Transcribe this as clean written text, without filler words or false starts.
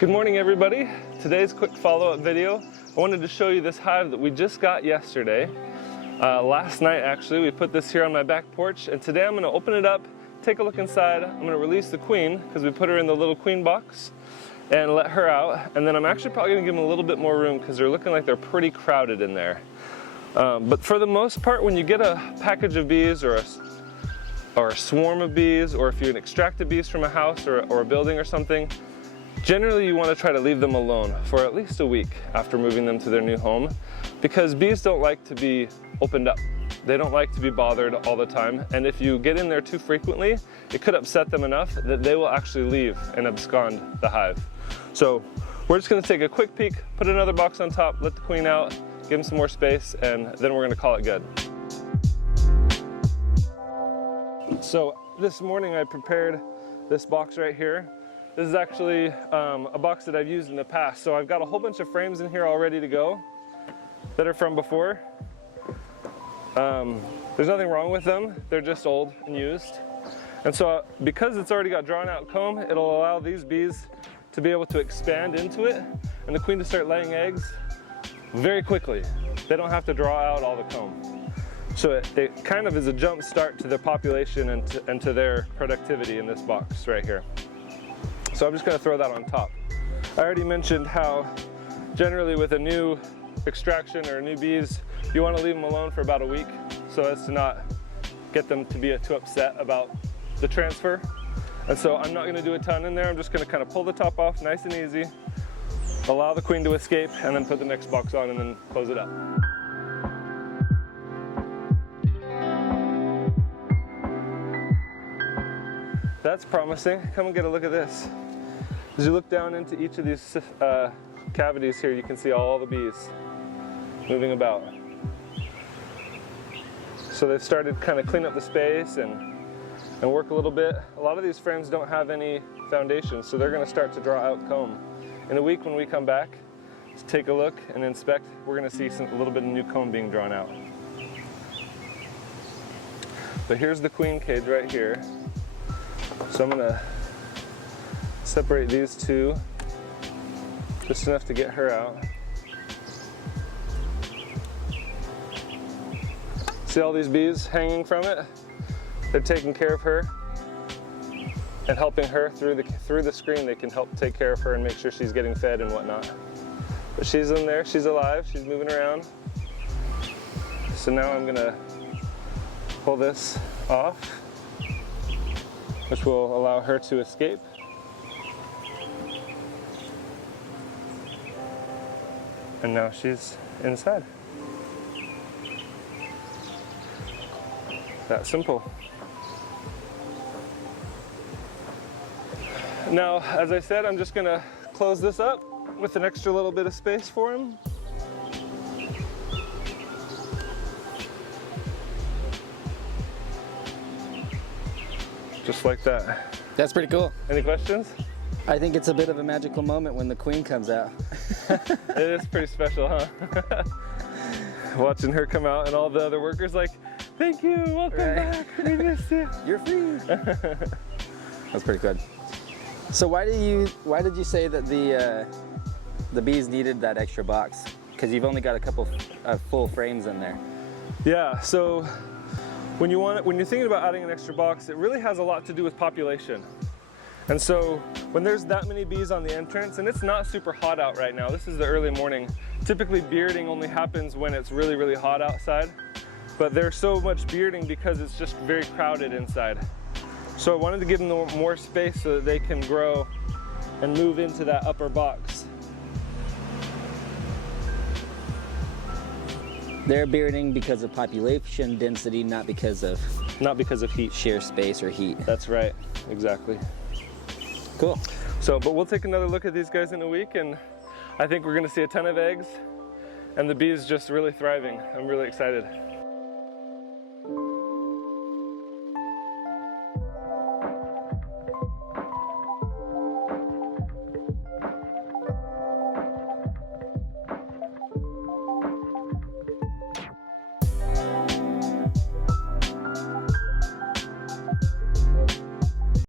Good morning, everybody. Today's quick follow-up video. I wanted to show you this hive that we just got yesterday. Last night, actually, we put this here on my back porch, and today I'm going to open it up, take a look inside. I'm going to release the queen because we put her in the little queen box and let her out. And then I'm actually probably going to give them a little bit more room because they're looking like they're pretty crowded in there. But for the most part, when you get a package of bees or a swarm of bees, or if you extract the bees from a house or a building or something, generally you want to try to leave them alone for at least a week after moving them to their new home, because bees don't like to be opened up. They don't like to be bothered all the time, and if you get in there too frequently, it could upset them enough that they will actually leave and abscond the hive. So we're just going to take a quick peek, put another box on top, let the queen out, give them some more space, and then we're going to call it good. So this morning I prepared this box right here. This is actually a box that I've used in the past. So I've got a whole bunch of frames in here all ready to go that are from before. There's nothing wrong with them. They're just old and used. And so because it's already got drawn out comb, it'll allow these bees to be able to expand into it and the queen to start laying eggs very quickly. They don't have to draw out all the comb. So it kind of is a jump start to their population and to their productivity in this box right here. So I'm just going to throw that on top. I already mentioned how generally with a new extraction or new bees, you want to leave them alone for about a week so as to not get them to be too upset about the transfer. And so I'm not going to do a ton in there. I'm just going to kind of pull the top off nice and easy, allow the queen to escape, and then put the next box on and then close it up. That's promising. Come and get a look at this. As you look down into each of these cavities here, you can see all the bees moving about. So they've started to kind of clean up the space and work a little bit. A lot of these frames don't have any foundation, so they're going to start to draw out comb. In a week when we come back to take a look and inspect, we're going to see a little bit of new comb being drawn out. But here's the queen cage right here. So I'm going to separate these two just enough to get her out. See all these bees hanging from it? They're taking care of her and helping her through the screen. They can help take care of her and make sure she's getting fed and whatnot. But she's in there, she's alive, she's moving around. So now I'm gonna pull this off, which will allow her to escape. And now she's inside. That simple. Now, as I said, I'm just gonna close this up with an extra little bit of space for him. Just like that. That's pretty cool. Any questions? I think it's a bit of a magical moment when the queen comes out. It is pretty special, huh? Watching her come out and all the other workers like, thank you, welcome back, we missed you. You're free. That's pretty good. So why did you say that the bees needed that extra box? Because you've only got a couple full frames in there. Yeah, so when you're thinking about adding an extra box, it really has a lot to do with population. And so when there's that many bees on the entrance, and it's not super hot out right now, this is the early morning, typically bearding only happens when it's really, really hot outside. But there's so much bearding because it's just very crowded inside. So I wanted to give them more space so that they can grow and move into that upper box. They're bearding because of population density, not because of heat. Sheer space or heat. That's right, exactly. Cool. So, but we'll take another look at these guys in a week, and I think we're gonna see a ton of eggs, and the bees just really thriving. I'm really excited.